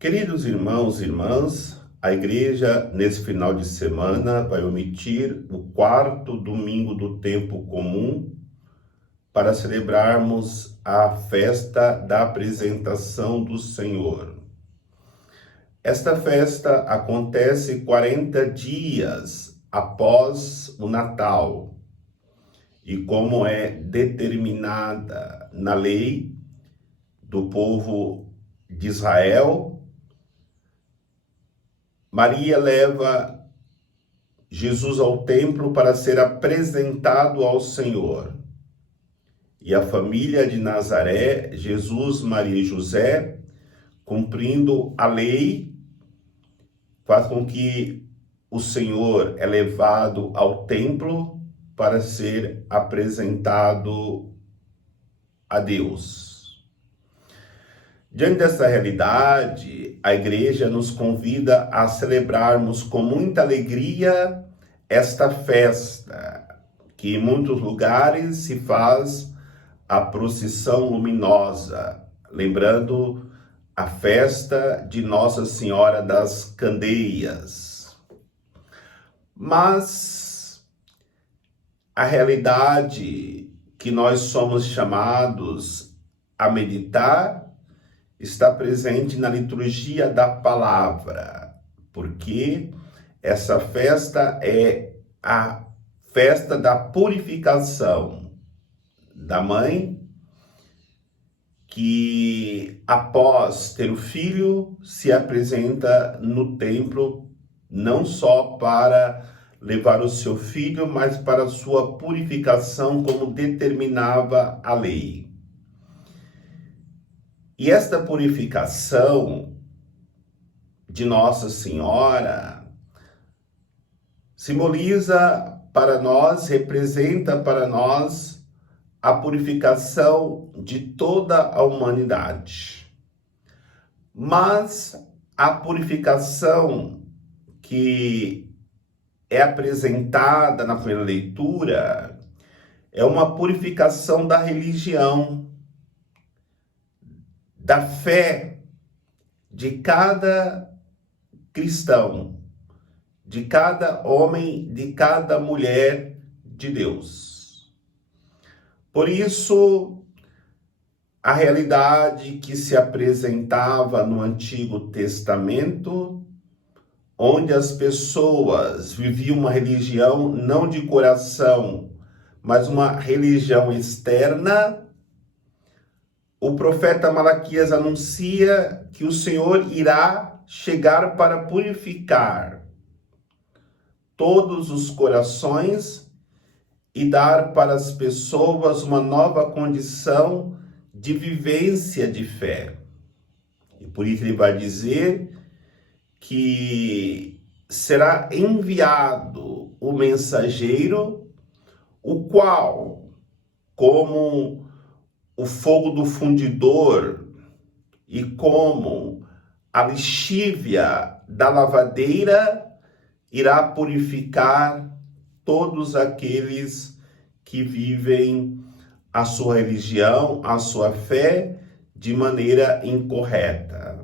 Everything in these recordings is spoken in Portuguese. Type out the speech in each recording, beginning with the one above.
Queridos irmãos e irmãs, a igreja, nesse final de semana, vai omitir o quarto domingo do tempo comum para celebrarmos a festa da apresentação do Senhor. Esta festa acontece 40 dias após o Natal e, como é determinada na lei do povo de Israel, Maria leva Jesus ao templo para ser apresentado ao Senhor. E a família de Nazaré, Jesus, Maria e José, cumprindo a lei, faz com que o Senhor é levado ao templo para ser apresentado a Deus. Diante dessa realidade, a igreja nos convida a celebrarmos com muita alegria esta festa, que em muitos lugares se faz a procissão luminosa, lembrando a festa de Nossa Senhora das Candeias. Mas a realidade que nós somos chamados a meditar está presente na liturgia da palavra, porque essa festa é a festa da purificação da mãe, que após ter o filho se apresenta no templo não só para levar o seu filho, mas para a sua purificação, como determinava a lei. E esta purificação de Nossa Senhora simboliza para nós, representa para nós a purificação de toda a humanidade. Mas a purificação que é apresentada na primeira leitura é uma purificação da religião, da fé de cada cristão, de cada homem, de cada mulher de Deus. Por isso, a realidade que se apresentava no Antigo Testamento, onde as pessoas viviam uma religião não de coração, mas uma religião externa, o profeta Malaquias anuncia que o Senhor irá chegar para purificar todos os corações e dar para as pessoas uma nova condição de vivência de fé. E por isso ele vai dizer que será enviado o mensageiro, o qual, como o fogo do fundidor e como a lexívia da lavadeira, irá purificar todos aqueles que vivem a sua religião, a sua fé de maneira incorreta.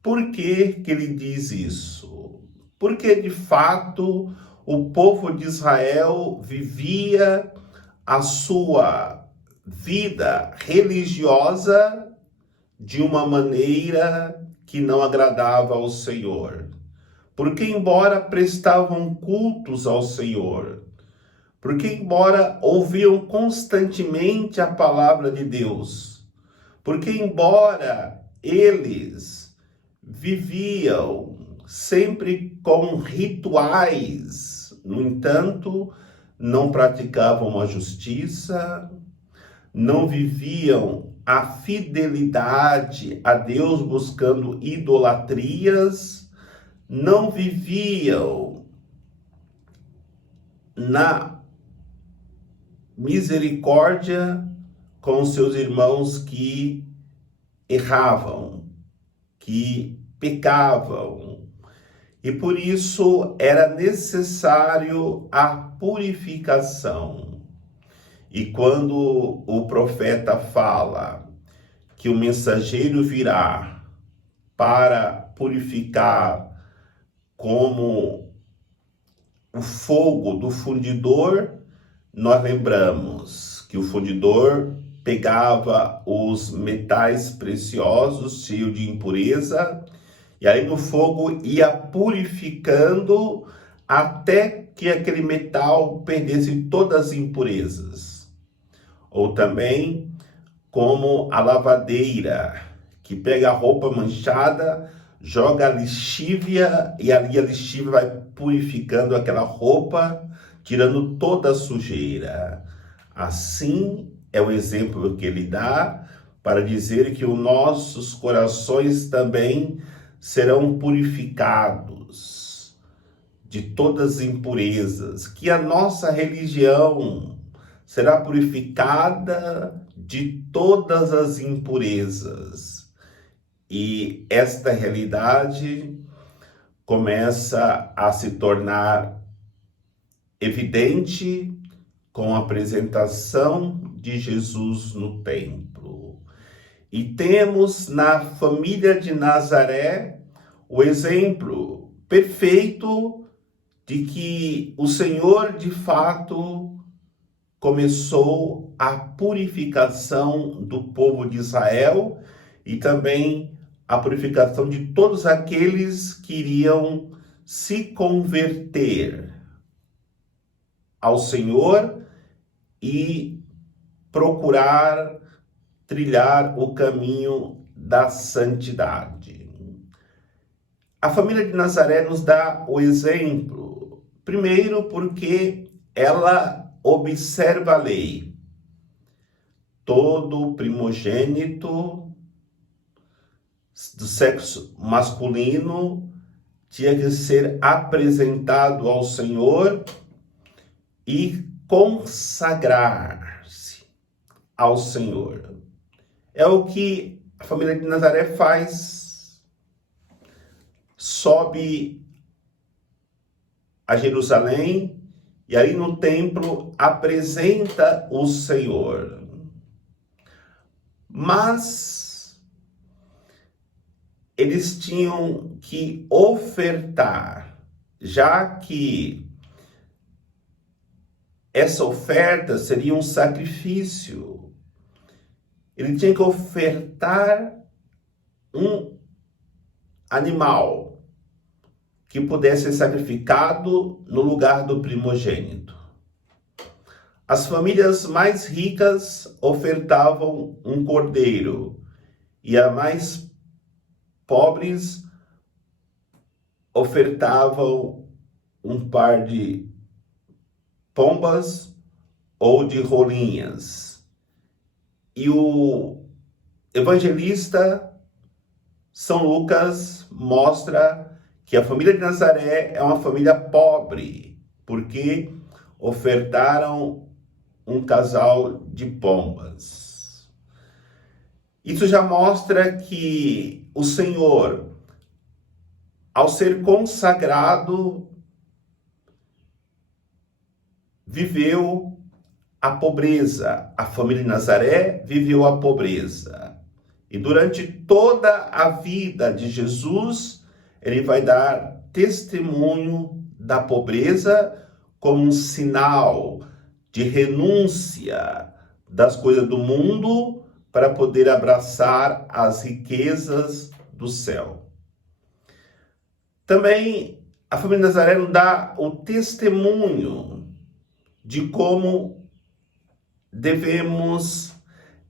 Por que ele diz isso? Porque, de fato, o povo de Israel vivia a sua vida religiosa de uma maneira que não agradava ao Senhor. Porque, embora prestavam cultos ao Senhor, porque, embora ouviam constantemente a palavra de Deus, porque, embora eles viviam sempre com rituais, no entanto, não praticavam a justiça, não viviam a fidelidade a Deus buscando idolatrias, não viviam na misericórdia com seus irmãos que erravam, que pecavam. E por isso era necessário a purificação. E quando o profeta fala que o mensageiro virá para purificar, como o fogo do fundidor, nós lembramos que o fundidor pegava os metais preciosos cheios de impureza, e aí no fogo ia purificando até que aquele metal perdesse todas as impurezas. Ou também como a lavadeira, que pega a roupa manchada, joga a lexívia e ali a lexívia vai purificando aquela roupa, tirando toda a sujeira. Assim é o exemplo que ele dá para dizer que os nossos corações também serão purificados de todas as impurezas, que a nossa religião será purificada de todas as impurezas. E esta realidade começa a se tornar evidente com a apresentação de Jesus no templo. E temos na família de Nazaré o exemplo perfeito de que o Senhor, de fato, começou a purificação do povo de Israel e também a purificação de todos aqueles que iriam se converter ao Senhor e procurar trilhar o caminho da santidade. A família de Nazaré nos dá o exemplo, primeiro porque ela observa a lei. Todo primogênito do sexo masculino tinha que ser apresentado ao Senhor e consagrar-se ao Senhor. É o que a família de Nazaré faz. Sobe a Jerusalém e aí no templo apresenta o Senhor. Mas eles tinham que ofertar, já que essa oferta seria um sacrifício. Ele tinha que ofertar um animal que pudesse ser sacrificado no lugar do primogênito. As famílias mais ricas ofertavam um cordeiro e as mais pobres ofertavam um par de pombas ou de rolinhas. E o evangelista São Lucas mostra que a família de Nazaré é uma família pobre, porque ofertaram um casal de pombas. Isso já mostra que o Senhor, ao ser consagrado, viveu a pobreza. A família de Nazaré viveu a pobreza. E durante toda a vida de Jesus, ele vai dar testemunho da pobreza como um sinal de renúncia das coisas do mundo para poder abraçar as riquezas do céu. Também a família de Nazaré nos dá o testemunho de como devemos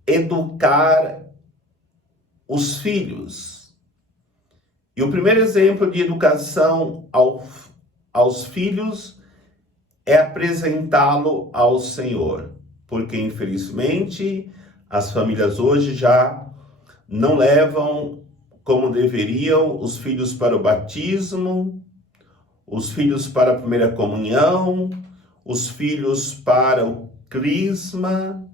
educar os filhos. E o primeiro exemplo de educação aos filhos é apresentá-lo ao Senhor, porque infelizmente as famílias hoje já não levam como deveriam os filhos para o batismo, os filhos para a primeira comunhão, os filhos para o crisma.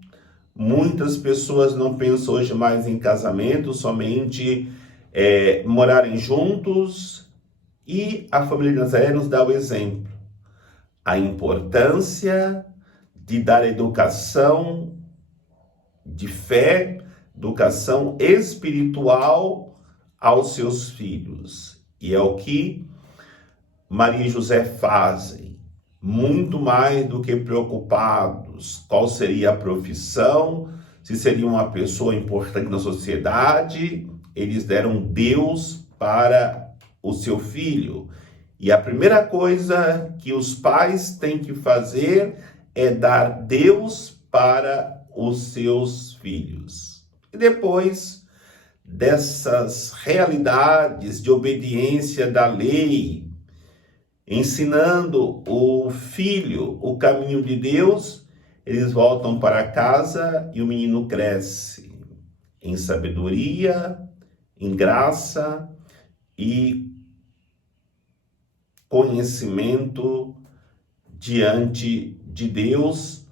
Muitas pessoas não pensam hoje mais em casamento, somente morarem juntos. E a família de Nazaré nos dá o exemplo. A importância de dar educação de fé, educação espiritual aos seus filhos. E é o que Maria e José fazem, muito mais do que preocupados qual seria a profissão, se seria uma pessoa importante na sociedade. Eles deram Deus para o seu filho. E a primeira coisa que os pais têm que fazer é dar Deus para os seus filhos. E depois dessas realidades de obediência da lei, ensinando o filho o caminho de Deus, eles voltam para casa e o menino cresce em sabedoria, em graça e conhecimento diante de Deus,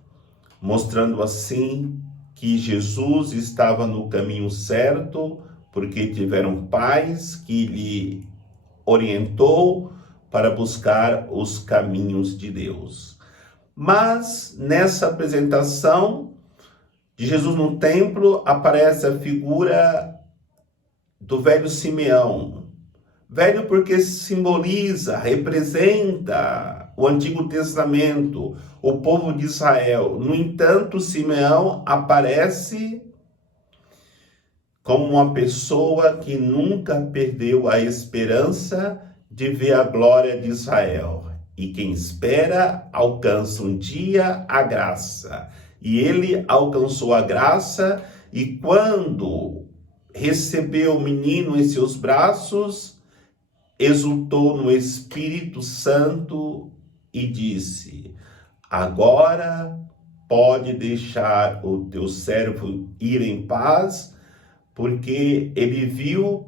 mostrando assim que Jesus estava no caminho certo, porque tiveram pais que lhe orientou para buscar os caminhos de Deus. Mas nessa apresentação de Jesus no templo aparece a figura do velho Simeão. Velho porque simboliza, representa o Antigo Testamento, o povo de Israel. No entanto, Simeão aparece como uma pessoa que nunca perdeu a esperança de ver a glória de Israel. E quem espera alcança um dia a graça. E ele alcançou a graça, e quando recebeu o menino em seus braços, exultou no Espírito Santo e disse: agora pode deixar o teu servo ir em paz, porque ele viu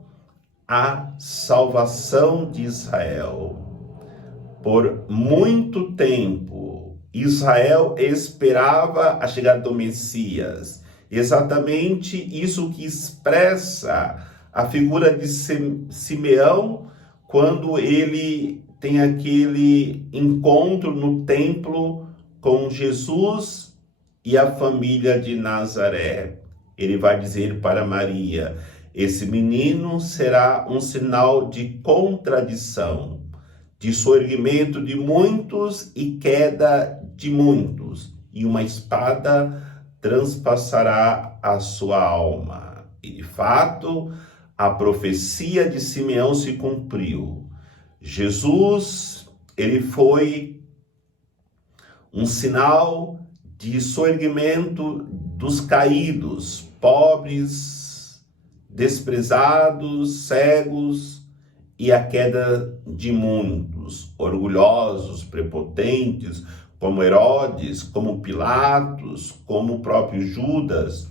a salvação de Israel. Por muito tempo, Israel esperava a chegada do Messias. Exatamente isso que expressa a figura de Simeão, quando ele tem aquele encontro no templo com Jesus e a família de Nazaré. Ele vai dizer para Maria: esse menino será um sinal de contradição, de soerguimento de muitos e queda de muitos, e uma espada transpassará a sua alma. E de fato, a profecia de Simeão se cumpriu. Jesus, ele foi um sinal de soerguimento dos caídos, pobres, desprezados, cegos, e a queda de muitos, orgulhosos, prepotentes, como Herodes, como Pilatos, como o próprio Judas,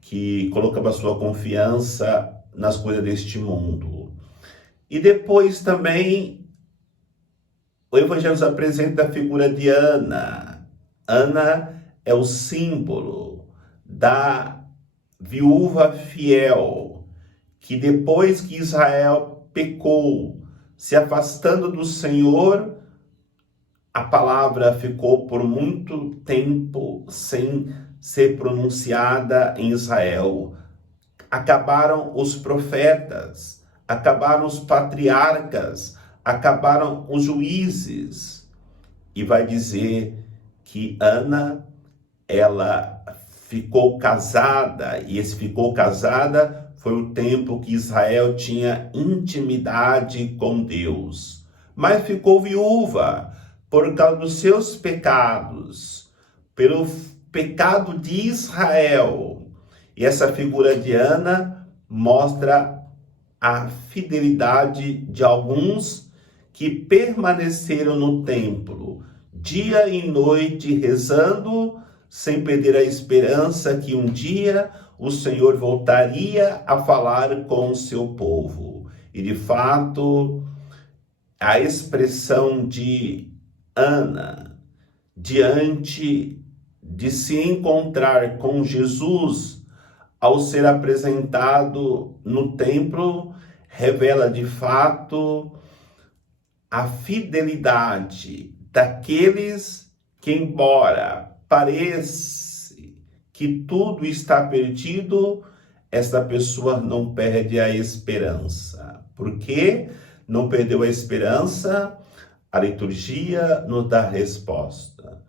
que colocava sua confiança nas coisas deste mundo. E depois também o Evangelho nos apresenta a figura de Ana. Ana é o símbolo da viúva fiel, que depois que Israel pecou, se afastando do Senhor, a palavra ficou por muito tempo sem ser pronunciada em Israel. Acabaram os profetas, acabaram os patriarcas, acabaram os juízes. E vai dizer que Ana, ela ficou casada, e esse ficou casada foi o tempo que Israel tinha intimidade com Deus. Mas ficou viúva por causa dos seus pecados, pelo pecado de Israel. E essa figura de Ana mostra a fidelidade de alguns que permaneceram no templo, dia e noite, rezando, sem perder a esperança que um dia o Senhor voltaria a falar com o seu povo. E de fato, a expressão de Ana, diante de se encontrar com Jesus, ao ser apresentado no templo, revela de fato a fidelidade daqueles que, embora pareça que tudo está perdido, esta pessoa não perde a esperança. Por que não perdeu a esperança? A liturgia nos dá a resposta.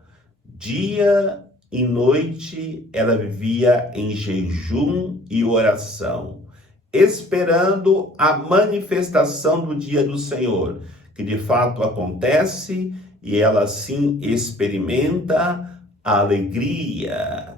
Dia e noite ela vivia em jejum e oração, esperando a manifestação do dia do Senhor, que de fato acontece, e ela assim experimenta a alegria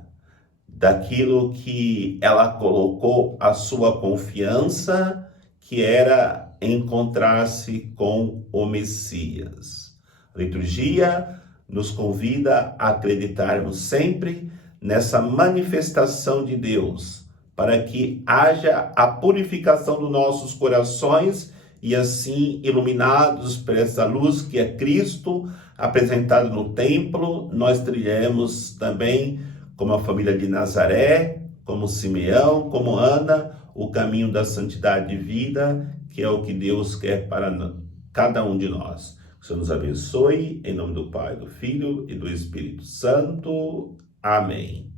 daquilo que ela colocou a sua confiança, que era encontrar-se com o Messias. A liturgia nos convida a acreditarmos sempre nessa manifestação de Deus, para que haja a purificação dos nossos corações e assim, iluminados por essa luz que é Cristo, apresentado no templo, nós trilhemos também, como a família de Nazaré, como Simeão, como Ana, o caminho da santidade de vida, que é o que Deus quer para cada um de nós. Que o Senhor nos abençoe, em nome do Pai, do Filho e do Espírito Santo. Amém.